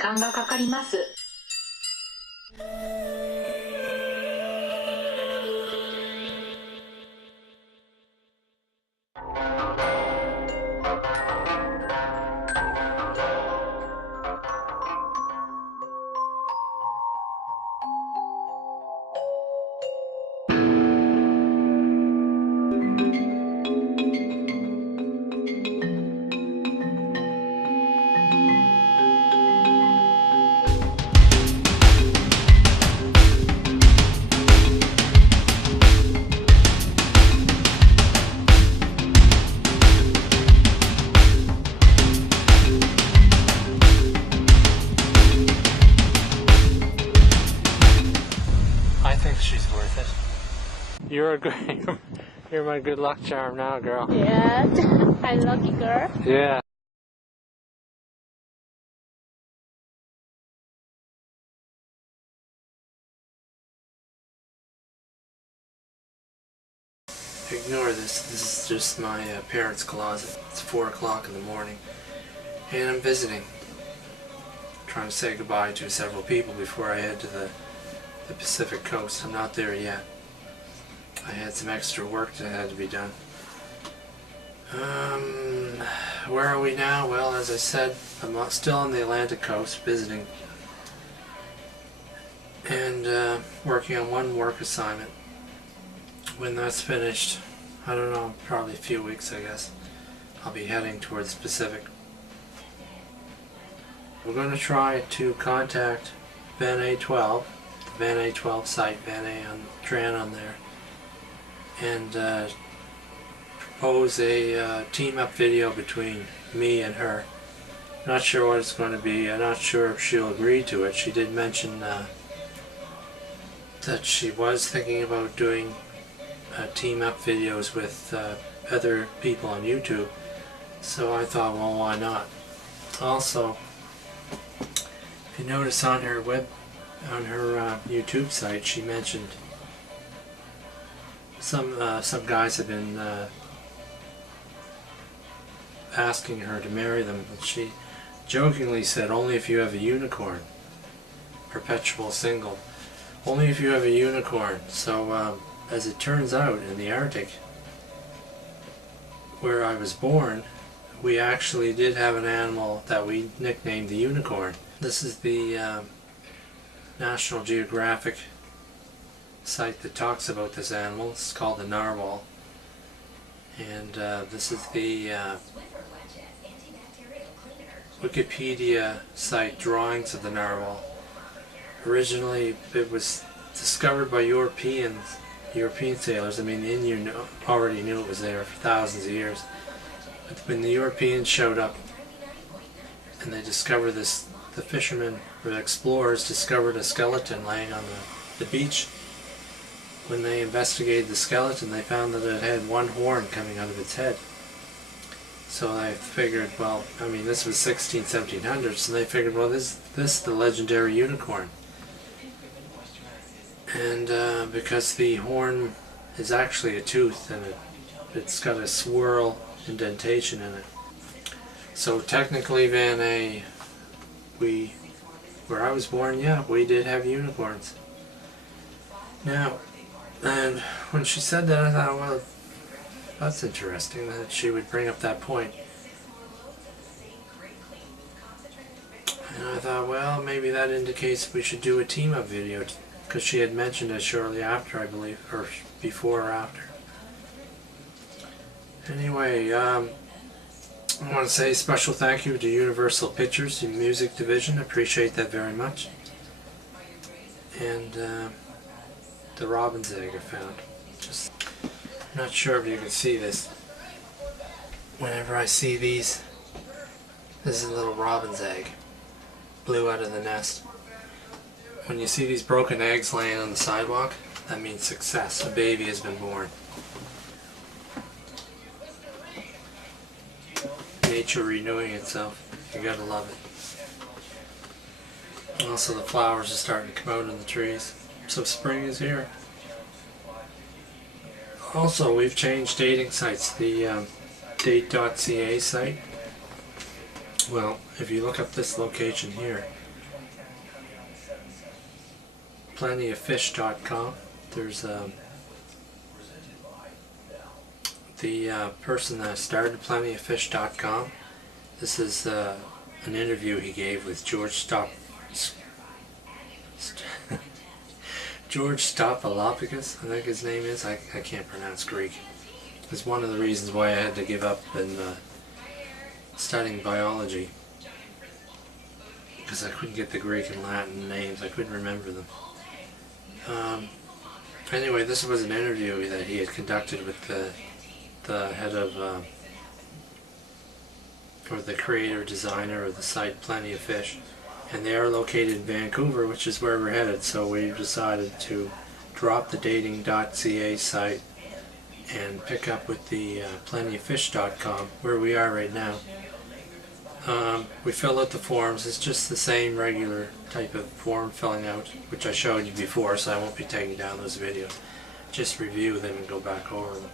間がかかります。I think she's worth it. You're a great, you're my good luck charm now, girl. Yeah, I'm lucky girl. Yeah. Ignore this. This is just my parents' closet. It's 4 o'clock in the morning, and I'm visiting. Trying to say goodbye to several people before I head to the Pacific Coast. I'm not there yet. I had some extra work that had to be done. Where are we now? Well, as I said, I'm still on the Atlantic coast visiting and working on one work assignment. When that's finished, I don't know, probably a few weeks I guess, I'll be heading towards the Pacific. We're going to try to contact Van A12, the Van A12 site, Van A on Tran on there, and propose a team-up video between me and her. Not sure what it's going to be. I'm not sure if she'll agree to it. She did mention that she was thinking about doing team-up videos with other people on YouTube. So I thought, well, why not? Also, if you notice on her YouTube site, she mentioned some guys have been asking her to marry them. But she jokingly said, only if you have a unicorn. Perpetual single. Only if you have a unicorn. So as it turns out, in the Arctic, where I was born, we actually did have an animal that we nicknamed the unicorn. This is the National Geographic site that talks about this animal. It's called the narwhal. And this is the Wikipedia site drawings of the narwhal. Originally, it was discovered by European sailors. I mean, the Indian already knew it was there for thousands of years. But when the Europeans showed up and they discovered this, the fishermen or the explorers discovered a skeleton laying on the beach. When they investigated the skeleton, they found that it had one horn coming out of its head. So they figured, well, I mean, this was 1700s, so they figured, well, this is the legendary unicorn. And because the horn is actually a tooth, and it's got a swirl indentation in it. So technically, Van A, where I was born, yeah, we did have unicorns. Now, and when she said that, I thought, well, that's interesting that she would bring up that point. And I thought, well, maybe that indicates we should do a team-up video, because she had mentioned it shortly after, I believe, or before or after. Anyway, I want to say a special thank you to Universal Pictures, the music division. Appreciate that very much. And the robin's egg I found. Just not sure if you can see this. Whenever I see these, this is a little robin's egg. Blew out of the nest. When you see these broken eggs laying on the sidewalk, that means success. A baby has been born. Nature renewing itself. You gotta love it. Also, the flowers are starting to come out in the trees. So spring is here. Also, we've changed dating sites. The date.ca site. Well, if you look up this location here, plentyoffish.com. There's the person that started plentyoffish.com. This is an interview he gave with George Stopalopoulos, I think his name is. I can't pronounce Greek. It's one of the reasons why I had to give up in studying biology, because I couldn't get the Greek and Latin names. I couldn't remember them. Anyway, this was an interview that he had conducted with the head of, or the creator designer of the site Plenty of Fish, and they are located in Vancouver, which is where we're headed. So we decided to drop the dating.ca site and pick up with the plentyoffish.com, where we are right now. We fill out the forms. It's just the same regular type of form filling out, which I showed you before, so I won't be taking down those videos. Just review them and go back over them.